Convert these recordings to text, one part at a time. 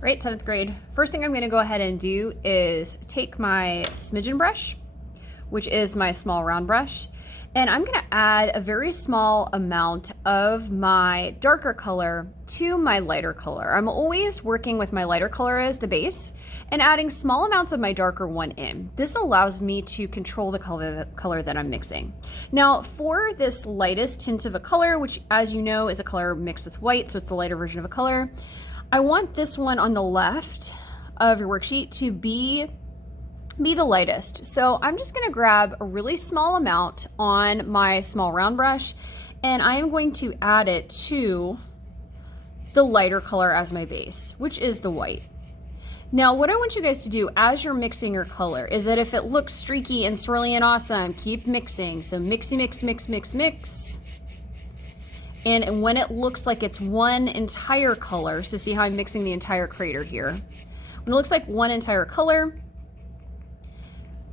Right, 7th grade. First thing I'm going to go ahead and do is take my smidgen brush, which is my small round brush, and I'm going to add a very small amount of my darker color to my lighter color. I'm always working with my lighter color as the base and adding small amounts of my darker one in. This allows me to control the color that I'm mixing. Now, for this lightest tint of a color, which as you know is a color mixed with white, so it's the lighter version of a color, I want this one on the left of your worksheet to be the lightest. So I'm just gonna grab a really small amount on my small round brush and I am going to add it to the lighter color as my base, which is the white. Now, what I want you guys to do as you're mixing your color is that if it looks streaky and swirly and awesome, keep mixing. So mixy, mix, mix, mix, mix. And when it looks like it's one entire color, so see how I'm mixing the entire crater here. When it looks like one entire color,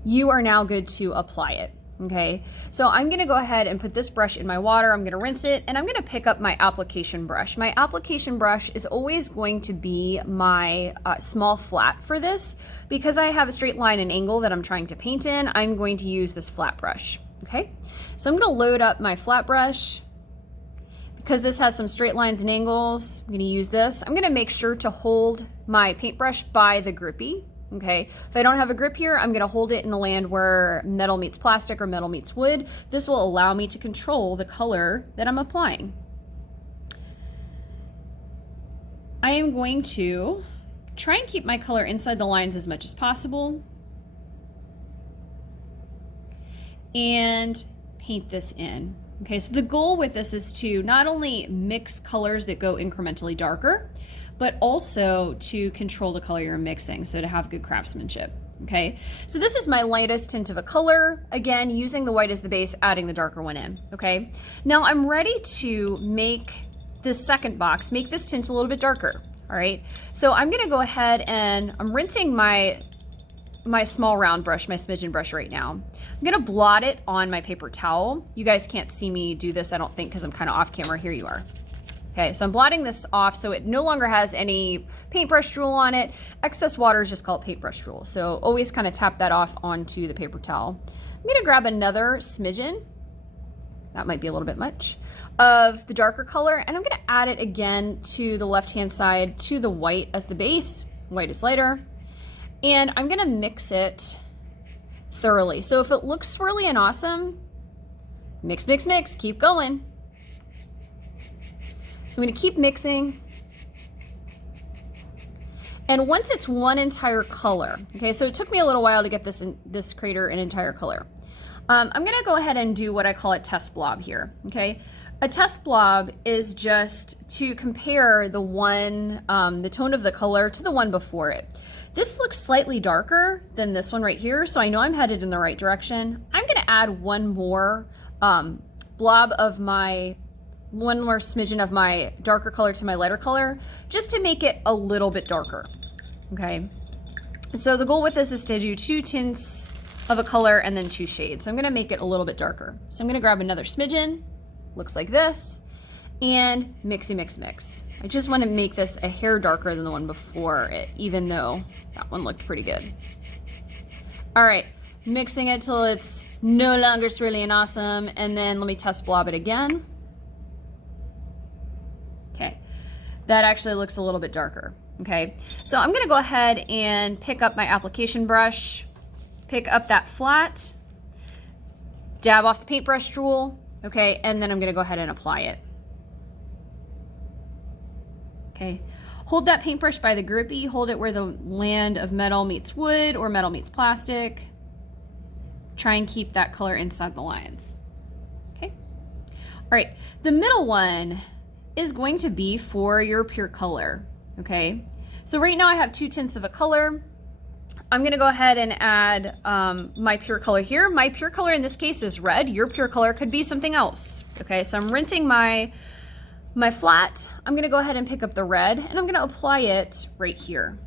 you are now good to apply it, okay? So I'm gonna go ahead and put this brush in my water, I'm gonna rinse it, and I'm gonna pick up my application brush. My application brush is always going to be my small flat for this. Because I have a straight line and angle that I'm trying to paint in, I'm going to use this flat brush, okay? So I'm gonna load up my flat brush. Because this has some straight lines and angles, I'm gonna use this. I'm gonna make sure to hold my paintbrush by the grippy, okay? If I don't have a grip here, I'm gonna hold it in the land where metal meets plastic or metal meets wood. This will allow me to control the color that I'm applying. I am going to try and keep my color inside the lines as much as possible and paint this in. Okay, so the goal with this is to not only mix colors that go incrementally darker, but also to control the color you're mixing, so to have good craftsmanship. Okay, so this is my lightest tint of a color. Again, using the white as the base, adding the darker one in. Okay, now I'm ready to make this second box, make this tint a little bit darker. All right, so I'm gonna go ahead and I'm rinsing my small round brush, my smidgen brush right now. I'm gonna blot it on my paper towel. You guys can't see me do this, I don't think, because I'm kind of off camera. Here you are. Okay, so I'm blotting this off so it no longer has any paintbrush drool on it. Excess water is just called paintbrush drool. So always kind of tap that off onto the paper towel. I'm gonna grab another smidgen, that might be a little bit much, of the darker color, and I'm gonna add it again to the left-hand side to the white as the base. White is lighter. And I'm gonna mix it thoroughly. So if it looks swirly and awesome, mix, mix, mix, keep going. So I'm gonna keep mixing. And once it's one entire color, okay, so it took me a little while to get this crater an entire color. I'm gonna go ahead and do what I call a test blob here, okay? A test blob is just to compare the one, the tone of the color to the one before it. This looks slightly darker than this one right here, so I know I'm headed in the right direction. I'm gonna add one more smidgen of my darker color to my lighter color, just to make it a little bit darker, okay? So the goal with this is to do 2 tints of a color and then 2 shades. So I'm gonna make it a little bit darker. So I'm gonna grab another smidgen, looks like this, and mixy, mix, mix. I just want to make this a hair darker than the one before it, even though that one looked pretty good. All right, mixing it till it's no longer swirly and awesome, and then let me test blob it again. Okay, that actually looks a little bit darker, okay? So I'm gonna go ahead and pick up my application brush, pick up that flat, dab off the paintbrush drool, okay, and then I'm gonna go ahead and apply it. Okay, hold that paintbrush by the grippy, hold it where the land of metal meets wood or metal meets plastic. Try and keep that color inside the lines. Okay, all right, the middle one is going to be for your pure color, okay? So right now I have 2 tints of a color. I'm gonna go ahead and add my pure color here. My pure color in this case is red. Your pure color could be something else, okay? So I'm rinsing my flat. I'm gonna go ahead and pick up the red and I'm gonna apply it right here.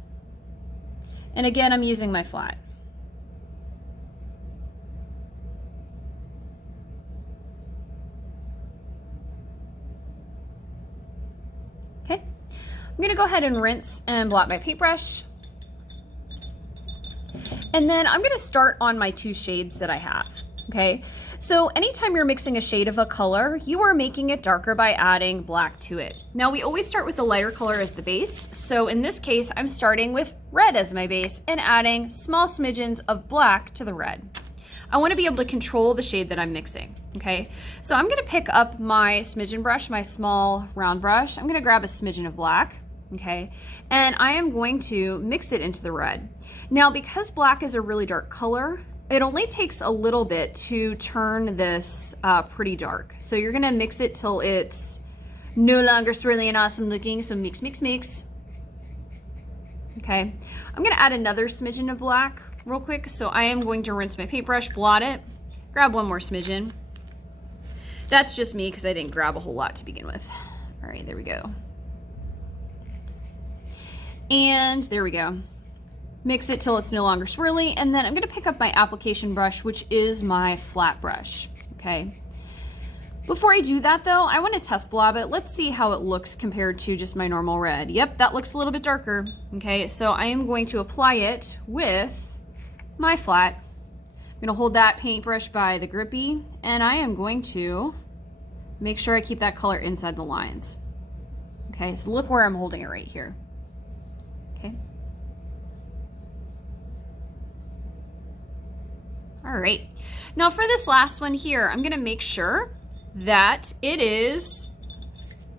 And again, I'm using my flat. Okay, I'm gonna go ahead and rinse and blot my paintbrush. And then I'm gonna start on my 2 shades that I have, okay? So anytime you're mixing a shade of a color, you are making it darker by adding black to it. Now we always start with the lighter color as the base. So in this case, I'm starting with red as my base and adding small smidgens of black to the red. I wanna be able to control the shade that I'm mixing, okay? So I'm gonna pick up my smidgen brush, my small round brush. I'm gonna grab a smidgen of black, okay? And I am going to mix it into the red. Now, because black is a really dark color, it only takes a little bit to turn this pretty dark. So you're gonna mix it till it's no longer swirly and awesome looking, so mix, mix, mix. Okay, I'm gonna add another smidgen of black real quick. So I am going to rinse my paintbrush, blot it, grab one more smidgen. That's just me because I didn't grab a whole lot to begin with. All right, there we go. And there we go. Mix it till it's no longer swirly, and then I'm gonna pick up my application brush, which is my flat brush, okay? Before I do that though, I wanna test blob it. Let's see how it looks compared to just my normal red. Yep, that looks a little bit darker, okay? So I am going to apply it with my flat. I'm gonna hold that paintbrush by the grippy, and I am going to make sure I keep that color inside the lines. Okay, so look where I'm holding it right here, okay? All right, now for this last one here, I'm gonna make sure that it is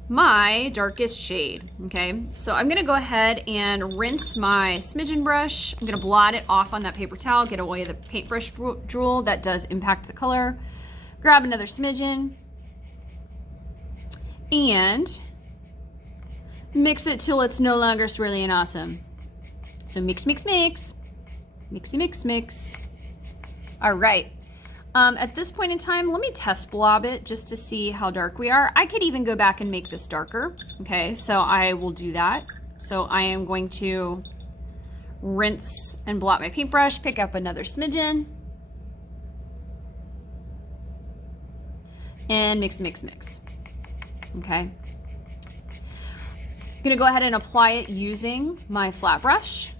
my darkest shade, okay? So I'm gonna go ahead and rinse my smidgen brush. I'm gonna blot it off on that paper towel, get away the paintbrush drool that does impact the color. Grab another smidgen and mix it till it's no longer swirly and awesome. So mix, mix, mix, mixy, mix, mix. All right, at this point in time, let me test blob it just to see how dark we are. I could even go back and make this darker, okay? So I will do that. So I am going to rinse and blot my paintbrush, pick up another smidgen, and mix, mix, mix, okay? I'm gonna go ahead and apply it using my flat brush.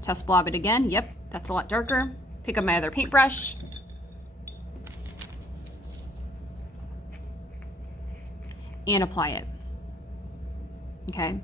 Test blob it again, yep, that's a lot darker. Pick up my other paintbrush. And apply it, okay?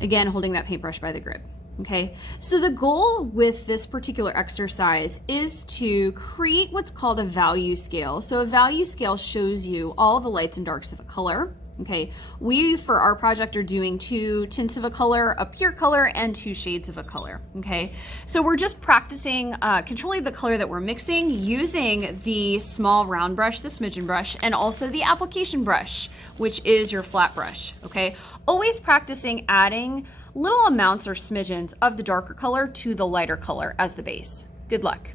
Again, holding that paintbrush by the grip, okay? So the goal with this particular exercise is to create what's called a value scale. So a value scale shows you all the lights and darks of a color, okay? We, for our project, are doing 2 tints of a color, a pure color, and 2 shades of a color, okay? So we're just practicing controlling the color that we're mixing using the small round brush, the smidgen brush, and also the application brush, which is your flat brush, okay? Always practicing adding little amounts or smidgens of the darker color to the lighter color as the base. Good luck.